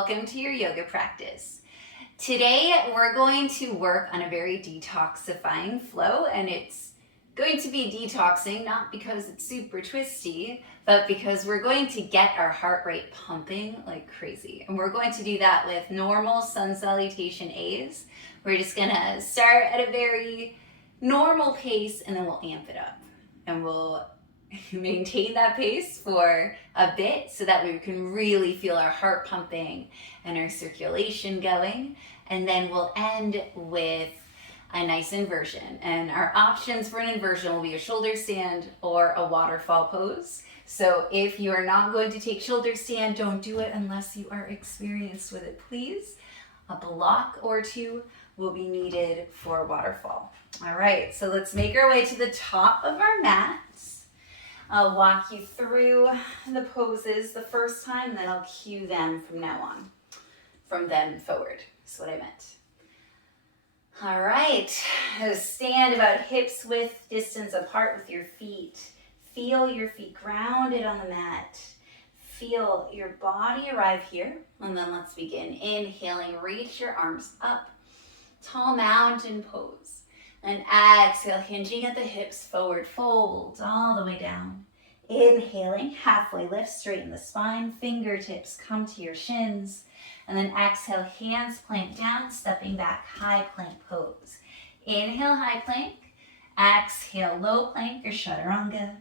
welcome to your yoga practice. Today we're going to work on a very detoxifying flow, and it's going to be detoxing not because it's super twisty, but because we're going to get our heart rate pumping like crazy. And we're going to do that with normal sun salutation A's. We're just gonna start at a very normal pace and then we'll amp it up. And we'll maintain that pace for a bit so that we can really feel our heart pumping and our circulation going. And then we'll end with a nice inversion. And our options for an inversion will be a shoulder stand or a waterfall pose. So if you are not going to take shoulder stand, don't do it unless you are experienced with it, please. A block or two will be needed for waterfall. All right, so let's make our way to the top of our mats. I'll walk you through the poses the first time, and then I'll cue them from now on. From then forward, is what I meant. All right, so stand about hips width distance apart with your feet. Feel your feet grounded on the mat. Feel your body arrive here, and then let's begin. Inhaling, reach your arms up. Tall mountain pose. And exhale, hinging at the hips, forward fold all the way down. Inhaling, halfway lift, straighten the spine, fingertips come to your shins. And then exhale, hands plank down, stepping back, high plank pose. Inhale, high plank. Exhale, low plank or chaturanga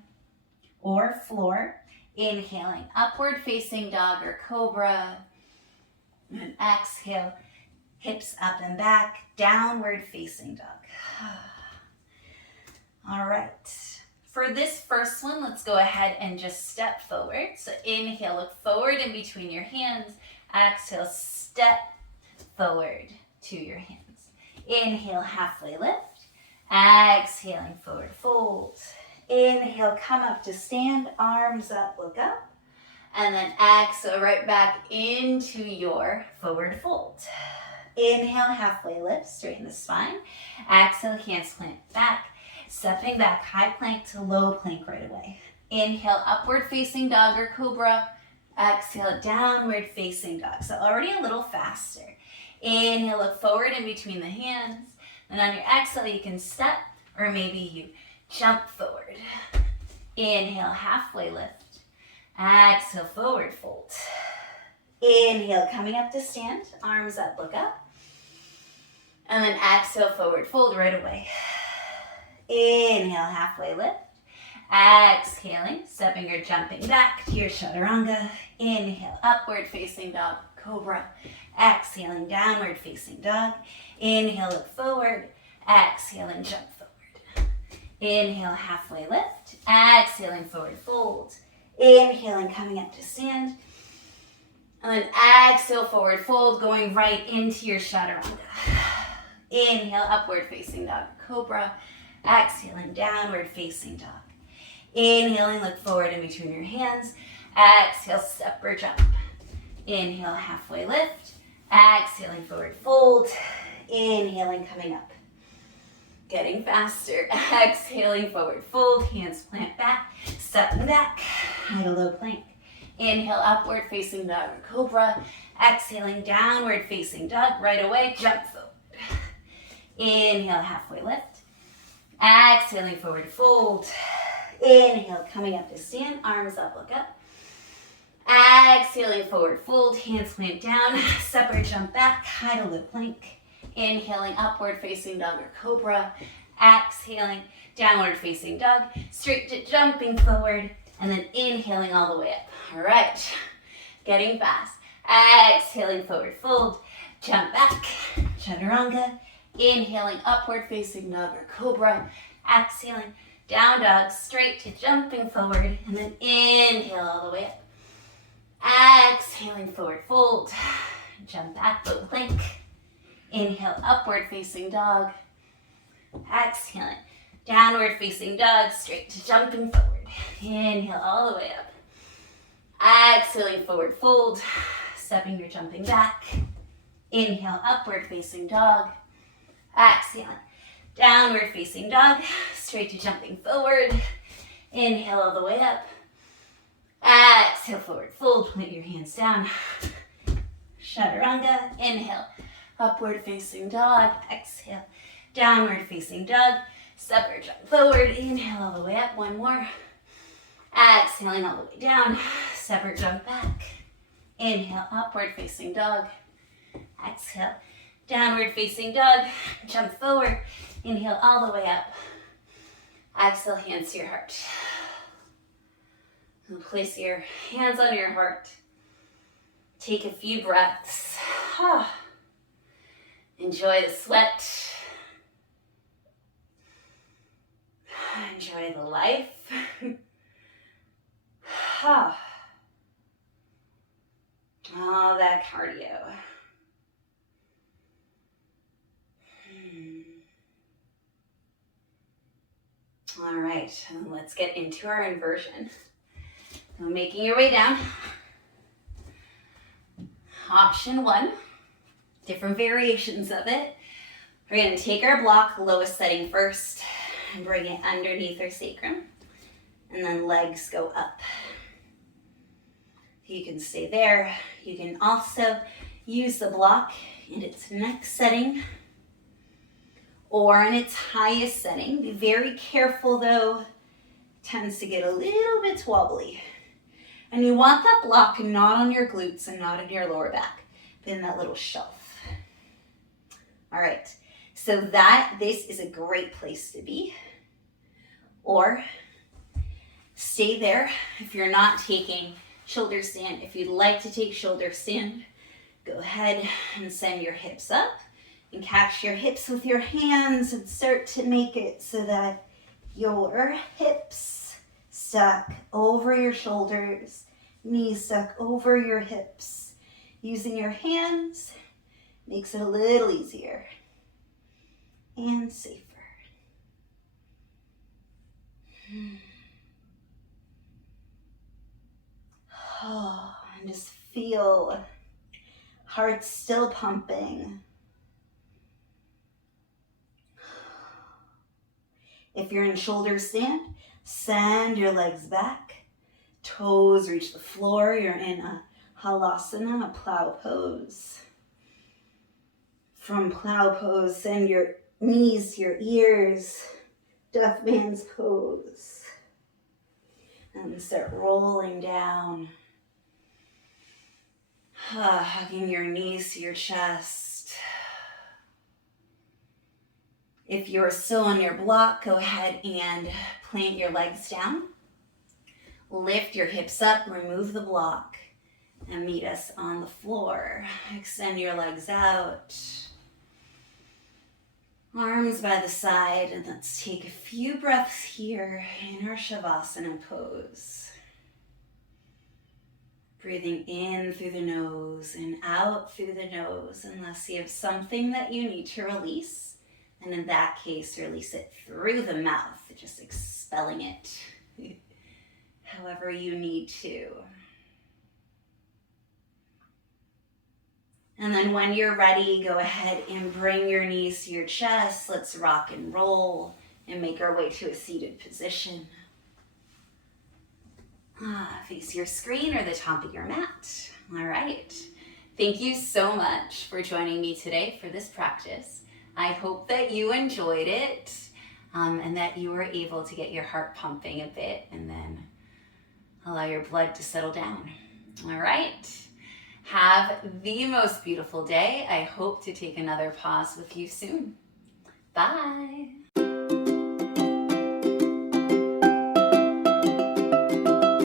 or floor. Inhaling, upward facing dog or cobra. And exhale, hips up and back, downward facing dog. All right. For this first one, let's go ahead and just step forward. So inhale, look forward in between your hands. Exhale, step forward to your hands. Inhale, halfway lift. Exhaling, forward fold. Inhale, come up to stand, arms up, look up. And then exhale, right back into your forward fold. Inhale, halfway lift, straighten the spine. Exhale, hands plant back. Stepping back, high plank to low plank right away. Inhale, upward facing dog or cobra. Exhale, downward facing dog. So already a little faster. Inhale, look forward in between the hands. And on your exhale, you can step or maybe you jump forward. Inhale, halfway lift. Exhale, forward fold. Inhale, coming up to stand, arms up, look up. And then exhale, forward fold right away. Inhale, halfway lift. Exhaling, stepping or jumping back to your chaturanga. Inhale, upward facing dog, cobra. Exhaling, downward facing dog. Inhale, look forward. Exhale and jump forward. Inhale, halfway lift. Exhaling, forward fold. Inhaling, coming up to stand. And then exhale, forward fold, going right into your chaturanga. Inhale, upward facing dog, cobra. Exhaling, downward facing dog. Inhaling, look forward in between your hands. Exhale, step or jump. Inhale, halfway lift. Exhaling, forward fold. Inhaling, coming up. Getting faster. Exhaling, forward fold. Hands plant back. Stepping back. High to low plank. Inhale, upward facing dog or cobra. Exhaling, downward facing dog. Right away, jump forward. Inhale, halfway lift. Exhaling, forward fold. Inhale, coming up to stand, arms up, look up. Exhaling, forward fold, hands plant down, step or jump back, high to low plank. Inhaling, upward facing dog or cobra. Exhaling, downward facing dog, straight to jumping forward, and then inhaling all the way up. All right, getting fast. Exhaling, forward fold, jump back, chaturanga. Inhaling, upward facing dog or cobra. Exhaling, down dog, straight to jumping forward, and then inhale all the way up. Exhaling, forward fold, jump back, low plank. Inhale, upward facing dog. Exhaling, downward facing dog, straight to jumping forward. Inhale all the way up. Exhaling, forward fold, stepping or jumping back. Inhale, upward facing dog. Exhaling, downward facing dog, straight to jumping forward. Inhale all the way up. Exhale, forward fold, plant your hands down. Chaturanga. Inhale, upward facing dog. Exhale, downward facing dog. Step or jump forward. Inhale all the way up. One more. Exhaling all the way down. Step or jump back. Inhale, upward facing dog. Exhale, downward facing dog. Jump forward. Inhale all the way up. Exhale, hands to your heart. And place your hands on your heart. Take a few breaths. Enjoy the sweat. Enjoy the life. All that cardio. All right, let's get into our inversion. So making your way down. Option one, different variations of it. We're going to take our block, lowest setting first, and bring it underneath our sacrum. And then legs go up. You can stay there. You can also use the block in its next setting or in its highest setting. Be very careful though, it tends to get a little bit wobbly. And you want that block not on your glutes and not in your lower back, but in that little shelf. All right, so this is a great place to be. Or stay there if you're not taking shoulder stand. If you'd like to take shoulder stand, go ahead and send your hips up and catch your hips with your hands and start to make it so that your hips stuck over your shoulders, knees stuck over your hips. Using your hands makes it a little easier and safer. Oh, and just feel heart still pumping. If you're in shoulder stand, send your legs back. Toes reach the floor. You're in a halasana, a plow pose. From plow pose, send your knees to your ears. Death man's pose. And start rolling down. Hugging your knees to your chest. If you're still on your block, go ahead and plant your legs down. Lift your hips up, remove the block, and meet us on the floor. Extend your legs out. Arms by the side, and let's take a few breaths here in our Shavasana pose. Breathing in through the nose and out through the nose, unless you have something that you need to release. And in that case, release it through the mouth, just expelling it however you need to. And then when you're ready, go ahead and bring your knees to your chest. Let's rock and roll and make our way to a seated position. Face your screen or the top of your mat. All right. Thank you so much for joining me today for this practice. I hope that you enjoyed it and that you were able to get your heart pumping a bit and then allow your blood to settle down. All right. Have the most beautiful day. I hope to take another pause with you soon. Bye.